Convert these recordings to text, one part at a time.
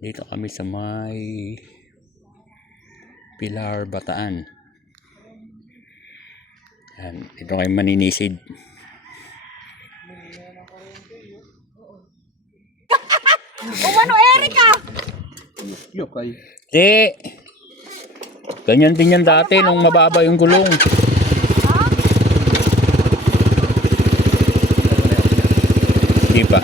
Dito kami sa may Pilar, Bataan. Yan, dito kayo maninisid. Umano, Erika! Di! Ganyan din yan dati nung mababa yung gulong. Di ba?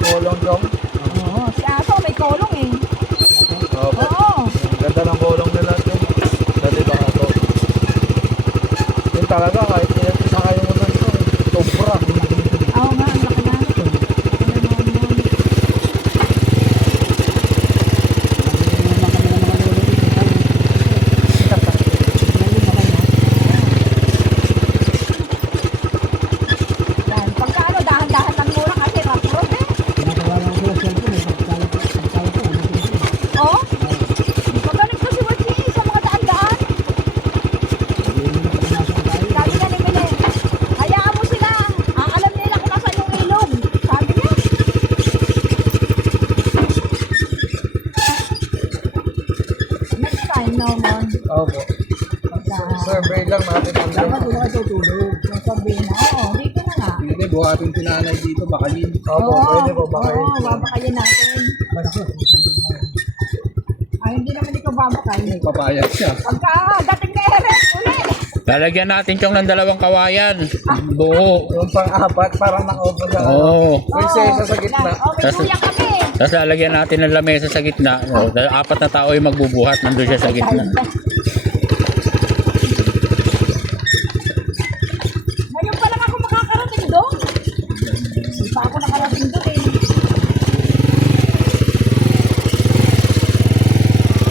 Kolong dong. Oo, si Aso may kolong eh. Opo. Oo. Ganda ng kolong nila ito. Dali ba ito? Yun talaga kahit isa kayo mo lang ito. Sobra. Oo nga, ang laki na. Yan, pagka ano, dahan-dahan lang muna kasi rough road eh. Oo? Magaling to si Wachi sa mga daan-daan. Sabi niya ni Belen, hayaan mo sila. Alam nila kung nasaan yung ilog. Sabi niya. Next time, no, Mon. Opo. Survey lang natin ang Dapat dito kayo tutulog. Yung sabi na, oo, dito na nga. Hindi, buhatin tinanay dito. Baka yun. Opo, pwede po. Baka yun. Oo, babakayin natin. Ay, hindi naman ikaw babakayin. Papayag siya. Pagka dating na Eret, ulit. Lalagyan natin yung ng dalawang kawayan. Buo. Yung pang-apat, parang nakaupo lang. Oo. May isa sa gitna. Oh, may kuya kami. Tapos lalagyan natin ng lamesa sa gitna. O, apat na tao yung magbubuhat. Nandun siya sa gitna. Ngayon pa lang ako makakarating doon. Hindi pa ako nakarating doon eh.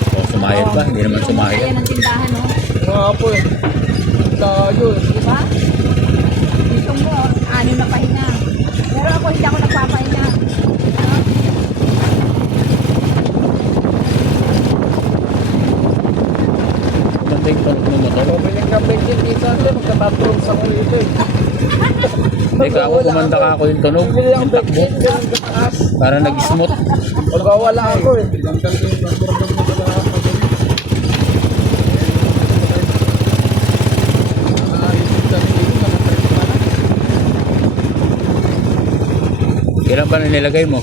O, sumayad ba? Hindi naman sumayad. Ayan ang tindahan, no? Nga po eh. Tayo eh. Di ba? Dito mo, anim na pahinga. Pero ako hindi ako nagpapahinga. Maganda yung tunog ng motor. Pabiling ka bigyan minsan din. Magkatatlong sa ulit eh. Hindi ka ako kumanda ka ako yung tunog. Bibili ang Yung takbo. bigyan. Ganun kataas. Para nag-smooth. Pagka wala ako eh. Kailan ba na nilagay mo?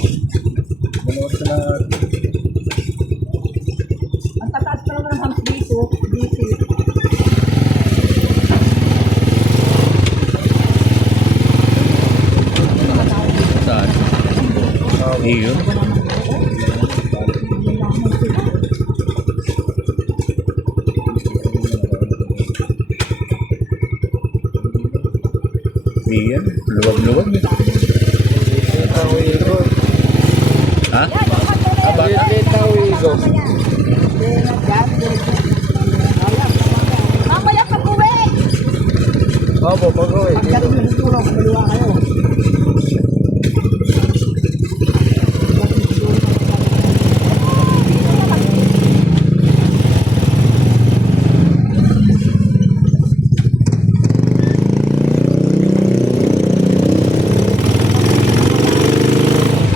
Ang tataas pa naman ng hams dito. Dito. Saan? Iyon. Iyon. Luwag-luwag. Ha? Yan, yung kanta na yan. Aba. Tawigo. Mamaya pag-uwi. Opo, pag-uwi.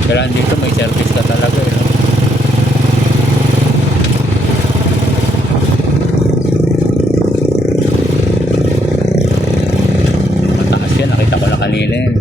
Kailangan dito may service ka talaga. Eh, no? Mataas yan. Nakita ko na kanina yan.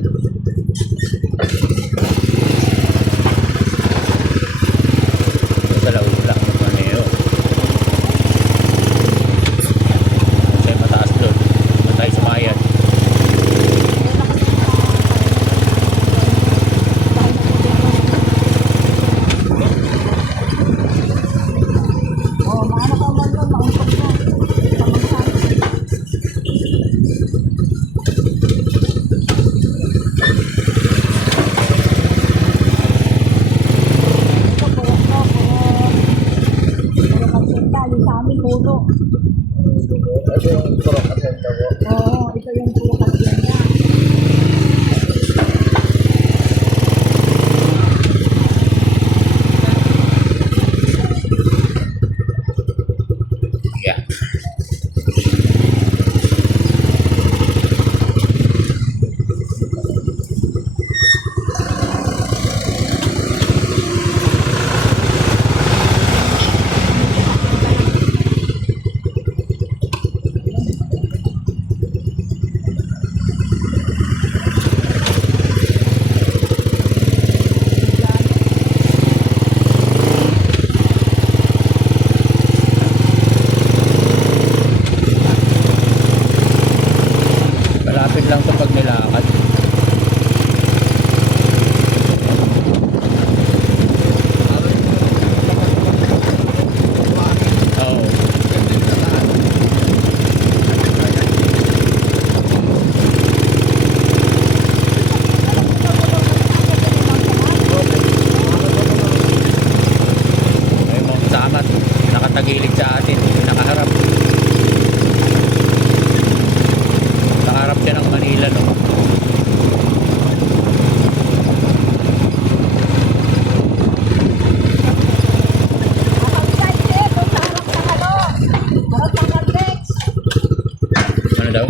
daw?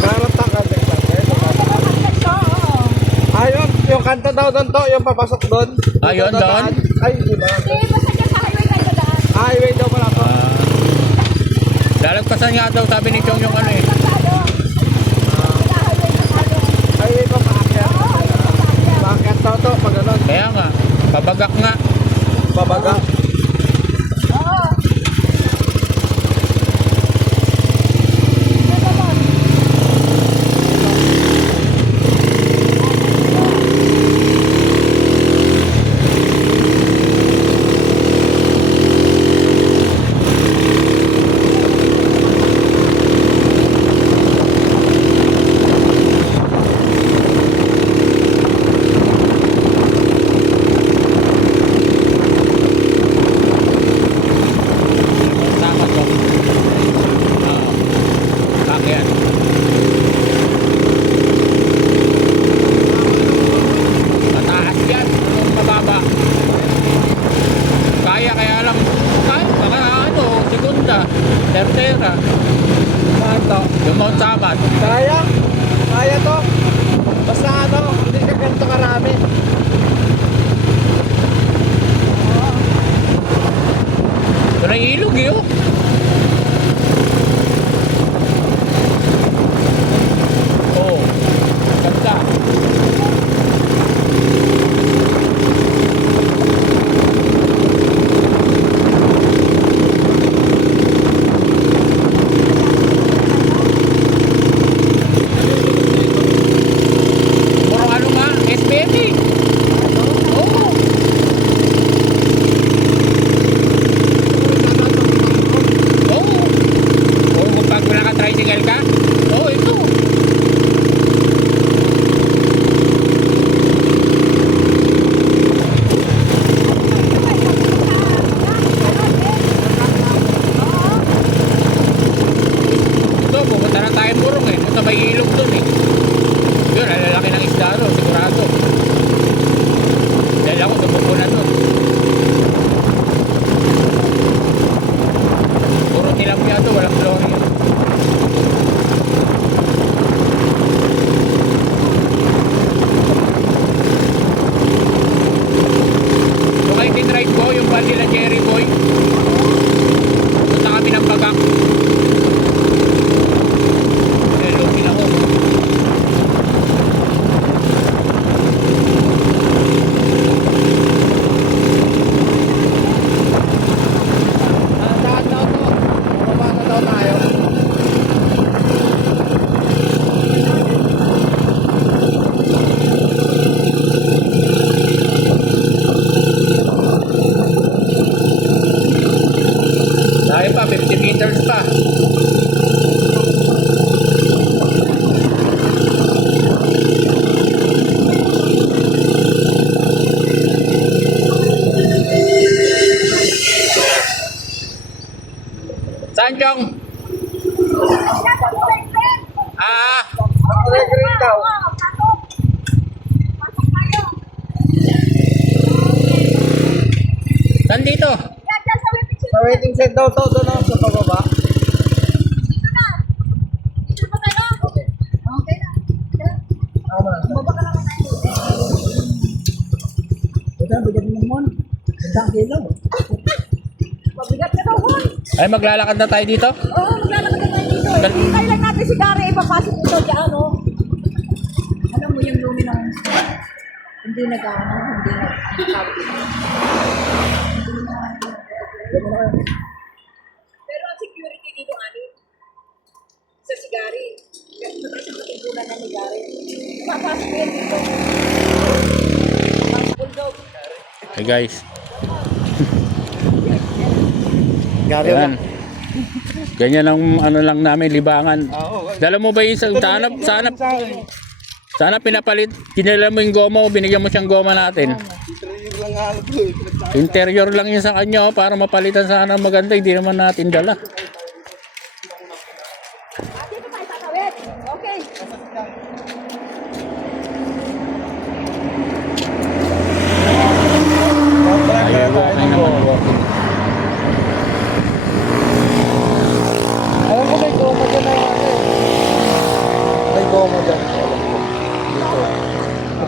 Parang tangkad din sa ito. Ayun, yung kanto daw doon to, yung papasok doon. Ayun, doon? Ay, di ba? Hindi, basta dyan sa highway tayo dadaan. Highway daw pala to. Lalagpasan nga daw sabi ni Chong yung ano eh. Highway pa paakyat. Paakyat daw to, pag ganun. Kaya nga, pabagak nga. Babaga. Tama to. Bakit? Mataas yan. Anong mababa? Kaya lang. Baka ano, segunda, tercera. Kanto. Yung Mount Sabat. Kaya? Kaya to. Basta ano, hindi ka ganito karami. Ito na yung ilog eh oh. Oo. Ganda. Murang ano nga, SBM eh. Oo. Oo. Oo, kung pag naka-tricycle ka, oo, ito. Ito, pupunta na tayo Murong eh. Punta may ilog dun eh. Yun, alalaki ng isda doon, sigurado. Dahil ako, sumukbo na doon. Puro tilapia to, walang glory. Yung kayo tinride ko, yung bal nila Jerry Boy. Punta kami ng Bagak. Hello, ako. Saan daw to? Bumaba na daw tayo. Tayo pa, 50 meters pa. Saan, Chong? Ah, Green daw. saan dito? Sa waiting shed daw to, doon ako sa pababa. Okay. Tama na. Mabigat ka daw, Hon. Ay, maglalakad na tayo dito? Oo, maglalakad na tayo dito. Hintay lang natin si Gary, ipapasok dito dyan, ano. Alam mo yung lumi ng hindi nag-ano, hindi pero ang security dito, ano, sa si Gary. Kasi sa patibulan na ni Gary. Papasok yan dito. Bulldog. Hey guys. Gary Ayan. Ganyan ang ano lang namin, libangan. Oo. Dala mo ba yung sana pinapalit, kinala mo yung goma o binigyan mo siyang goma natin. Lang nga ano to eh. Interior lang yun sa kanya oh, para mapalitan sana maganda, hindi naman natin dala. Dito tayo tatawid. Okay. Ay, okay naman. Alam ko may goma dyan na yan eh.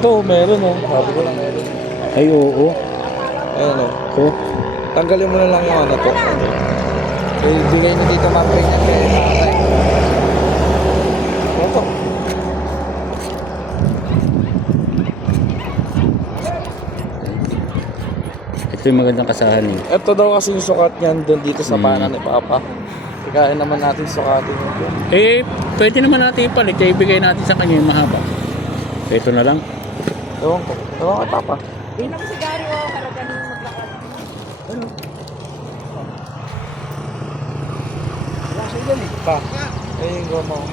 Ito, meron oh. Sabi ko lang meron. Ay, oo. Ayan oh. So, Tanggalin mo na lang yung ano to. Ibigay ni Tito Marvin yan kay tatay. Ito. ito yung magandang kasahan eh. Ito daw kasi yung sukat niyan doon dito sa Mm. pana ni Papa. Kaya naman natin sukatin yun doon. Eh, pwede naman natin ipalit. Kaya ibigay natin sa kanya yung mahaba. Ito na lang. Ewan ko. Ewan kay Papa. Di naman si Gary o halaga nung maglakad. Wala siya dyan eh. Pa. Ayun yung goma ko.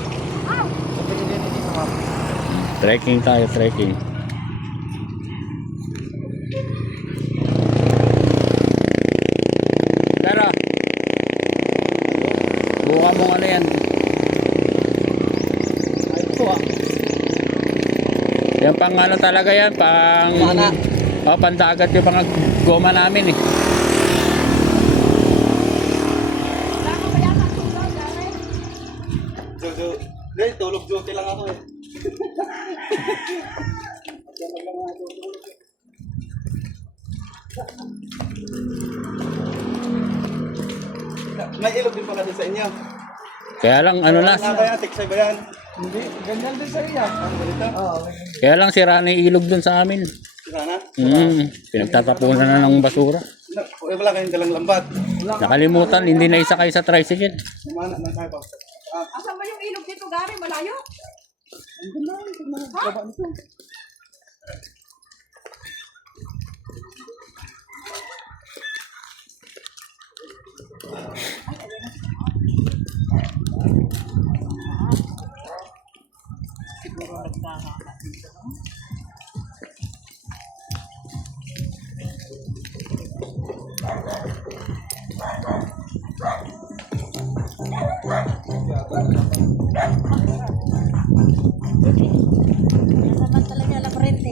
Sabi niya ni Tito Marvin. Trekking tayo, trekking. Tara. Buka mong ano yan. Ito ah. Yan pang ano talaga yan, pang... Mana. Oh, pandagat yung mga goma namin eh. Wala ka ba yata tulog, Gary? Hindi, tulog duty lang ako eh. May ilog din pala din sa inyo. Kaya lang ano na, Ano ba yan? Tiksay ba yan? Hindi, ganyan din sa inyo. Ano dito? Oo. kaya lang sira na yung ilog dun sa amin. Sana? Pinagtatapunan na ng basura. Wala kayong dalang lambat. Nakalimutan, hindi na isa kayo sa tricycle. Kumana na tayo pa. Asan ba yung ilog dito, Gary? Malayo? Naman talaga labrente.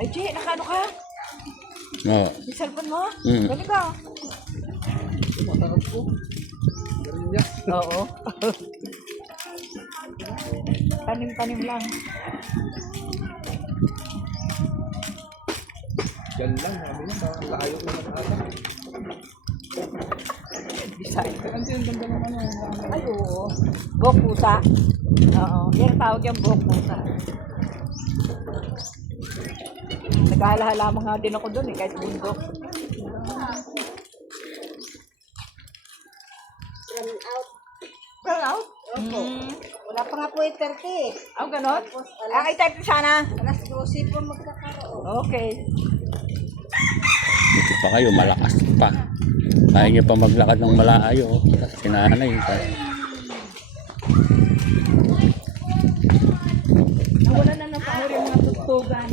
Ay, Che, nakano ka? Oo. Yung cellphone mo? Mm. Dali ka. Oo. Tanim-tanim lang. Diyan lang, sabi niya, parang layo ko naman ata. Design. Kasi yung ganda ng ano. Ay, oo. Buhok pusa. Oo. Yan ang tawag yung buhok pusa. Naghahala-hala nga din ako doon eh, kahit bundok. Run out? Opo. Wala pa nga po 8:30. Oh, ganon? Ang i-type sana. Alas 12 po magkakaroon. Okay. Ito pa kayo, malakas pa. Kaya nyo pa maglakad ng malayo. Sinanay. Nawala na ng power yung mga tutugan.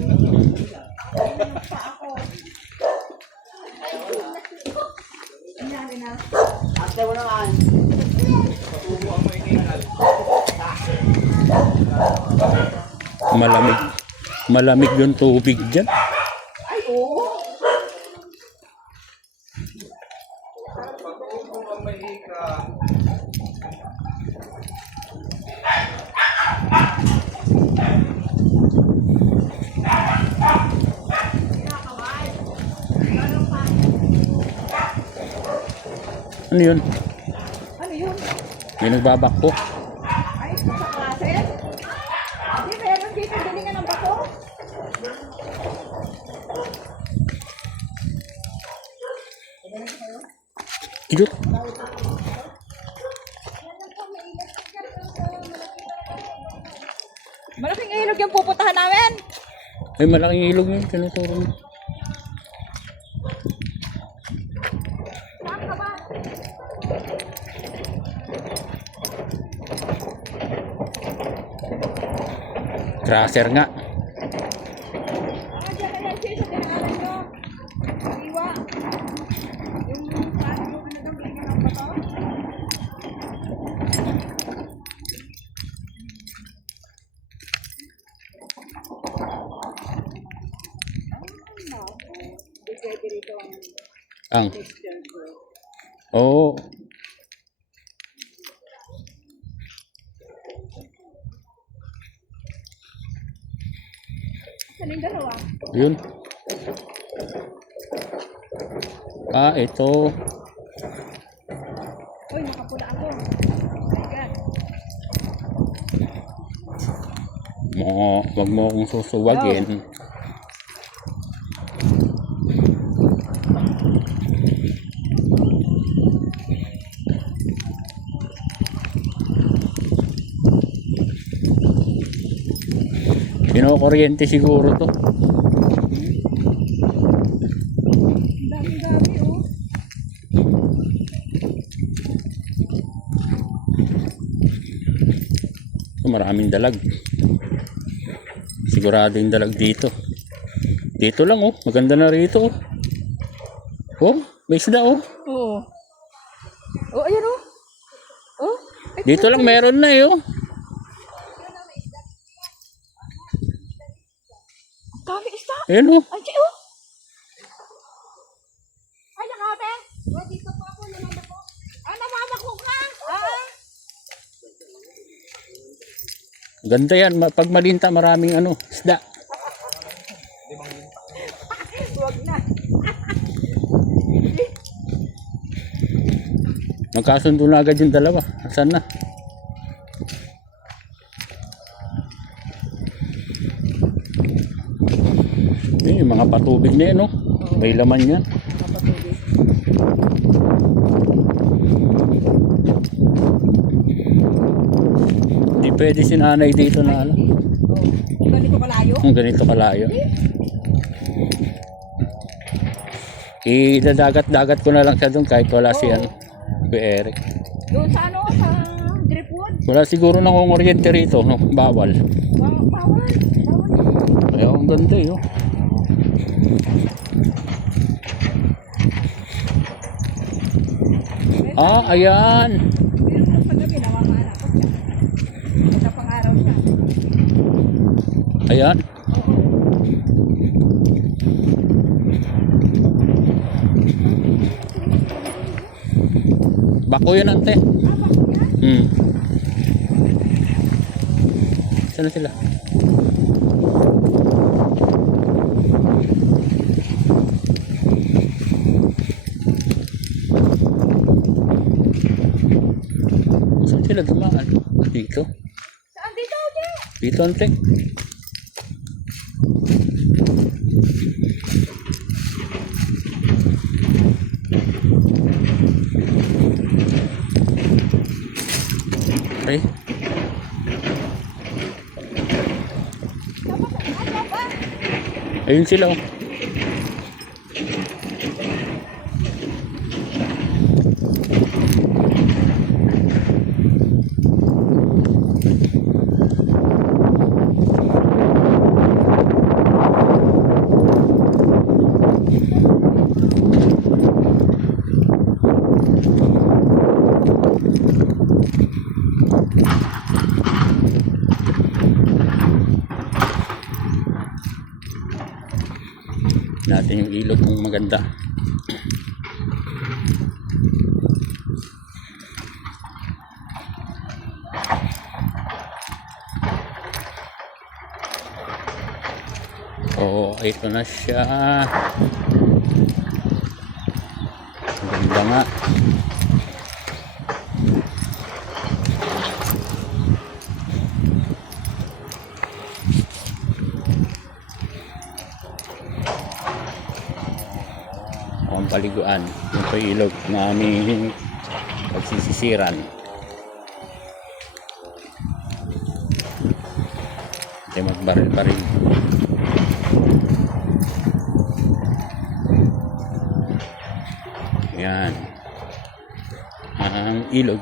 Ate mo naman. Malamig. Malamig yung tubig dyan. Ay, oo. Ano yun? Ano yun? May nagbabakpo. Ay, sa klase? Hindi, meron dito. Galingan ng bato. Cute. Malaking ilog yung pupuntahan namin. Ay, malaking ilog yun. Tinuturo mo. Crusher nga. Ah, dyan na yan siya sa tinaanan nyo. Iwa. Yung ano daw, bigyan ng bato. Pwede rito ang Ang. Oo. saan yung dalawa? Yun. Ah, ito. Uy, nakapula ako. My God. Wag mo akong susuwagin. Pinokuryente siguro to. Ang dami-dami, oh. Maraming dalag. Sigurado yung dalag dito. Dito lang oh. Maganda na rito oh. Oh, may isda oh. Oo. Oh, ayan, oh. Oh. Ay, Dito lang meron na eh oh. dami isda. Ayan oh. Ay, oh. Ay, nakate. Oh, dito po ako, namamako. Ah, namamako ka. Ah. Ganda yan. Pag malinta maraming ano, isda. Huwag na. Nagkasundo na agad yung dalawa. Saan na? Yun, yung mga patubig na yan oh. May laman yan. Hindi pwede sinanay dito na ano. Ganito kalayo. Kung ganito kalayo. Idadagat-dagat ko na lang siya doon kahit wala si ano. Si Eric. Doon sa ano, sa driftwood. Wala siguro nangunguryente rito, no? Bawal. Bawal. Bawal. Ay, ang ganda eh, oh. Ah, ayan. Pero kung paggabi, namamana ko siya. Sa pang-araw siya. Ayan. Bako yun, ante. Hmm. Saan na sila? Saan sila dumaan? Dito? Saan dito, Oje? Dito, ante. Okay. Ayun sila oh. Natin yung ilog ng maganda. Oo, ito na siya. Maganda nga. pampaliguan. Yung po yung ilog na aming pagsisisiran. Hindi magbaril-baril. Yan. Ang ilog.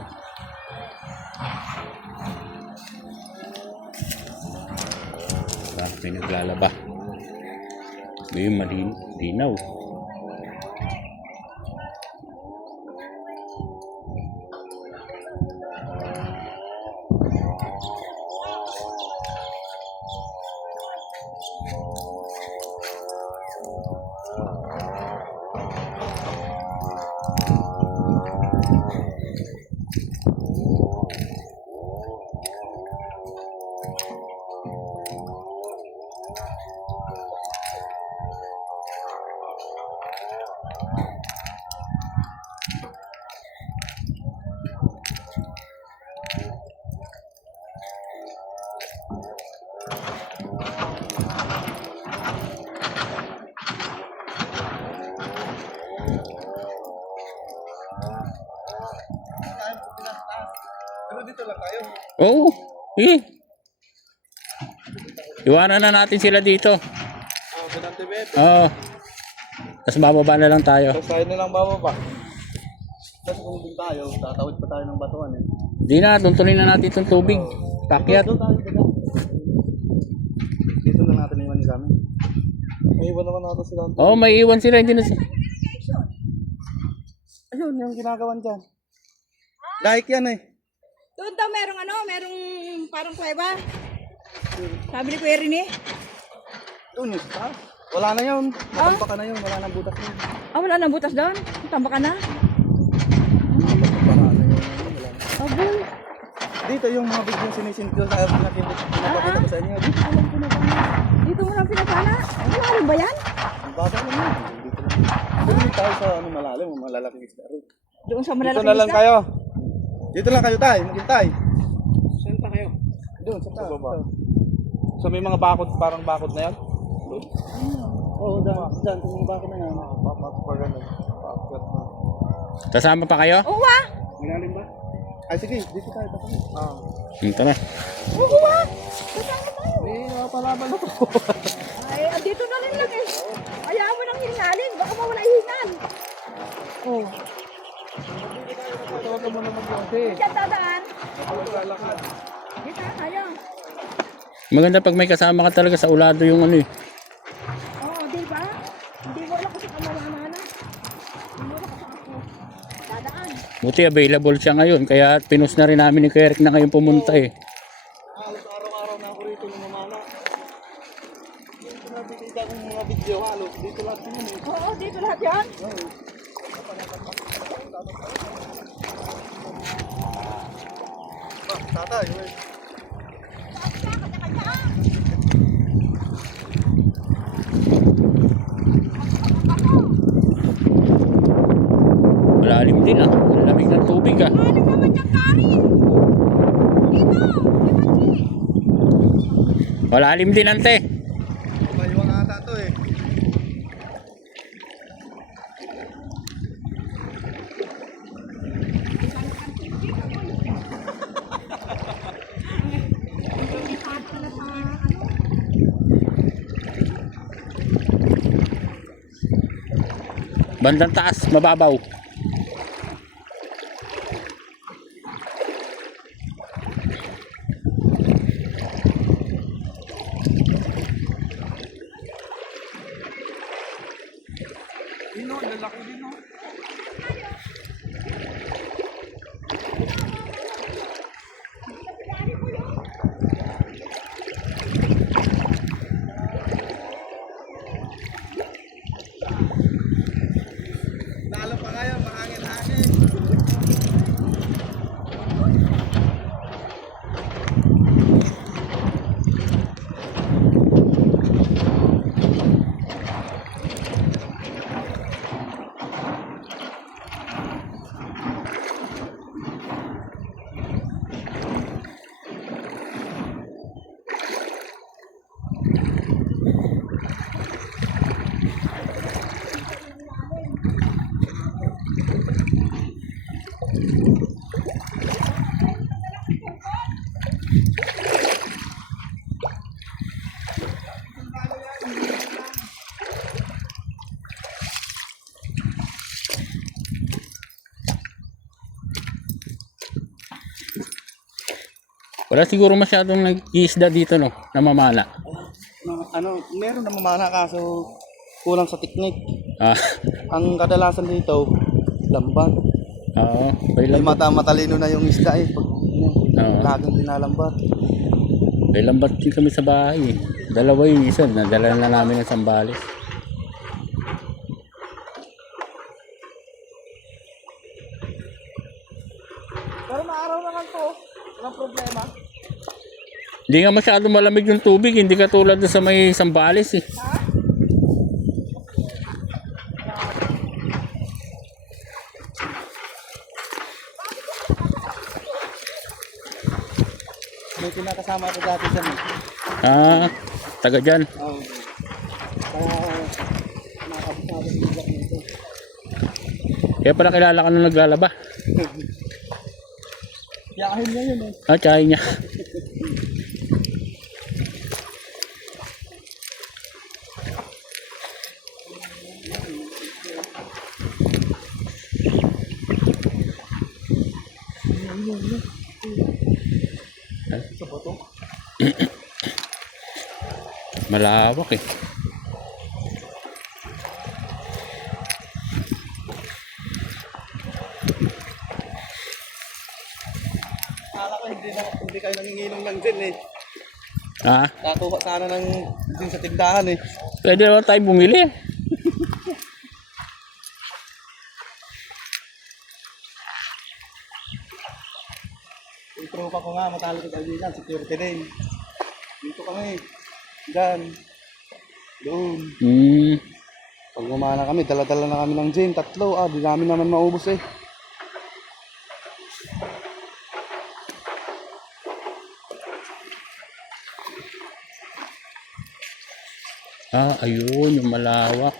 May naglalaba. Ngayon malinaw. Pero dito lang tayo. Oo. Iwanan na natin sila dito. Oh, Benante Bebe. Oo. Tapos bababa na lang tayo. Tapos tayo nilang bababa. Tapos kung doon tayo, tatawid pa tayo ng batuan eh. Di na, tuntunin na natin itong tubig. Pakyat. Doon tayo, diba? Dito lang natin iwan kami. May iwan naman natin sila. Oo, may iwan sila. Hindi na sila. Ayun, yung ginagawan dyan. Like yan eh. Doon daw merong parang kuweba. Sabi ni Kuya Rini. Doon eh. Wala na yun. Natambakan na yun. Wala na butas yun. Ah, wala nang butas doon? Tamba ka na? Natambakan na yun. Wala na. Abo. Dito yung mga video sinisintil tayo pinapakita ko sa inyo. Dito ko lang pinapakita. Dito mo lang pinapana? Wala rin ba yan? Ang baba naman. Dito lang. Pero hindi tayo sa malalim. Malalaking isda rin. Doon sa Dito malalaking na lang isda? kayo. Dito lang kayo tayo. Maghintay. Saan pa kayo? Doon sa baba. So may mga bakod, parang bakod na yan? Doon? Oo, dyan. Sa mga bakod na yan. Papagat na. Kasama pa kayo? Oo ah! Malalim ba? Ay sige, dito tayo. Dito na. Oo ah! Kasama tayo. May palaban na to. Ay, dito na rin lang eh. Ayaw mo nang hinalin. Baka mawala hinal. Oo. Tawag ka muna mag-yonte. Diyan dadaan. Lalakad. Dito na tayo. Maganda pag may kasama ka talaga sa ulado yung ano eh. Oo, di ba? Hindi mo alam kasi kamalaman na. Hindi mo alam kasi ako. Dadaan. Buti available siya ngayon. Kaya pinus na rin namin ni Kuya Eric na ngayon pumunta eh. Halos araw-araw na ako rito lumamana. Yung pinabikita kong mga video halos dito lahat yun eh. Oo, dito lahat yan. Tatay, wait. Malalim din ah. Ang lamig ng tubig ah. Alam naman yung Karin. Dito. Malalim din ante. Paiwang ata to eh. Bandang taas, mababaw. Dino, lalaki din no. Lalo pa kaya, mahangin-hangin. Wala siguro masyadong nag-iisda dito, no? Namamana. Meron na mamana kaso kulang sa teknik. Ah, Ang kadalasan dito, lambat. oo. May May lambat. matalino na yung isda eh. Pag Oo. lagang dinalambat. May lambat din kami sa bahay, eh. Dalawa yung isa. Nadala na namin ng Sambales. Pero maaraw naman to. Walang problema. Hindi nga masyadong malamig yung tubig. Hindi katulad doon sa may Sambales, eh. May kinakasama ako dati dyan eh. Ah, taga dyan. Oo. Kaya nakakabisado sa lugar nito. Kaya pala kilala ka nung naglalaba. Yakin niya yun eh. Ah, tsahin niya. Sa bato. Malawak, eh. Akala ko hindi kayo nanginginom ng gin eh. Ah, Nakuha sana ng gin sa tindahan eh. pwede naman tayo bumili. Yung tropa ko nga, matalo sa kaibigan, security din. Dito kami. Diyan. Doon. Hmm. Pag umana kami, dala-dala na kami ng gin, 3. Di namin naman maubos eh. Ah, ayun, yung malawak.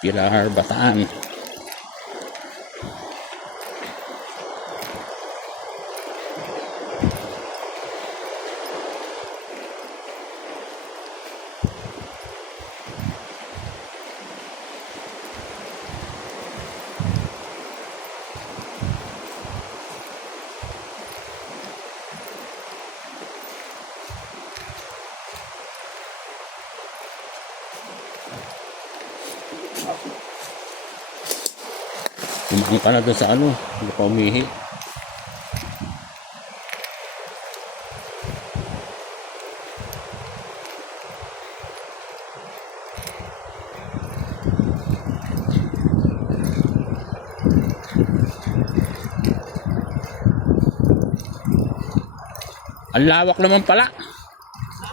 Pilar, Bataan. Kumang ka na doon sa ano, hindi pa umihi. Ang lawak naman pala.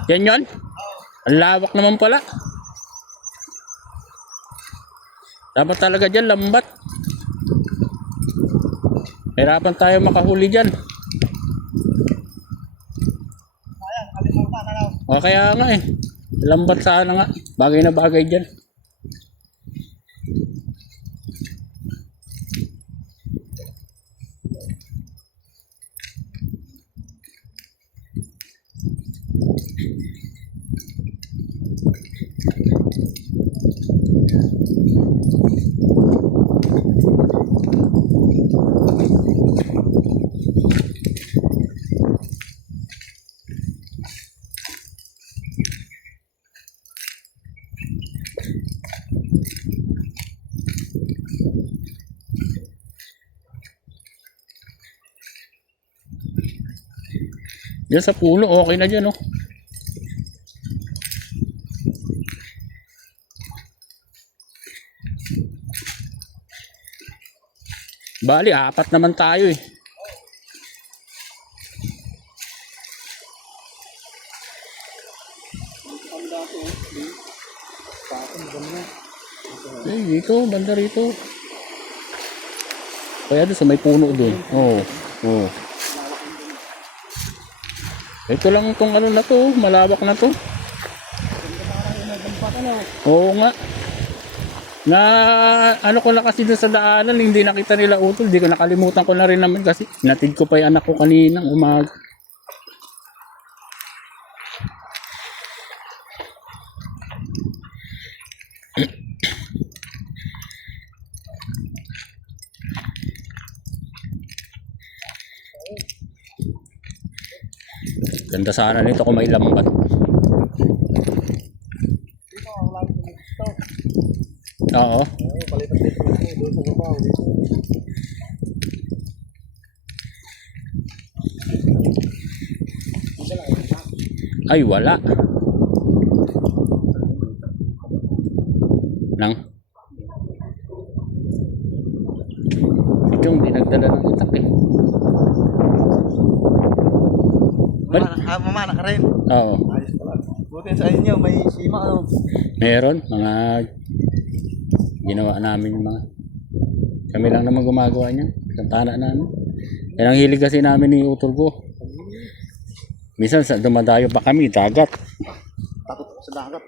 Yan yun? Ang lawak naman pala. Dapat talaga dyan lambat. Hirapan tayo makahuli dyan. Ayan, kalimutan na lang. O kaya nga eh. Lambat sana nga. Bagay na bagay dyan. Diyan sa puno, okay na dyan, oh. Bali, 4 naman tayo, eh. Eh, dito, banda rito. Kaya doon sa may puno doon. Oo. Oo. Ito lang tong ano na to, malawak na to. Oo nga. Na ano ko na kasi doon sa daanan, hindi nakita nila utol. Hindi ko nakalimutan ko na rin naman kasi natid ko pa yung anak ko kaninang umaga. Ganda sana nito kung may lambat. Dito, ang lagi ko dito. Oo. Palitan dito. Doon sa baba. Ay, wala. Nang. Ito hindi nagdala ng itak eh. Mamana ka rin. Oo. Ayos pala. Buti sa inyo, may sima ano. Meron. Mga ginawa namin yung mga. Kami lang naman gumagawa niya. Santana namin. Yan ang hilig kasi namin ni Utol ko. Minsan dumadayo pa kami, dagat. Takot sa dagat.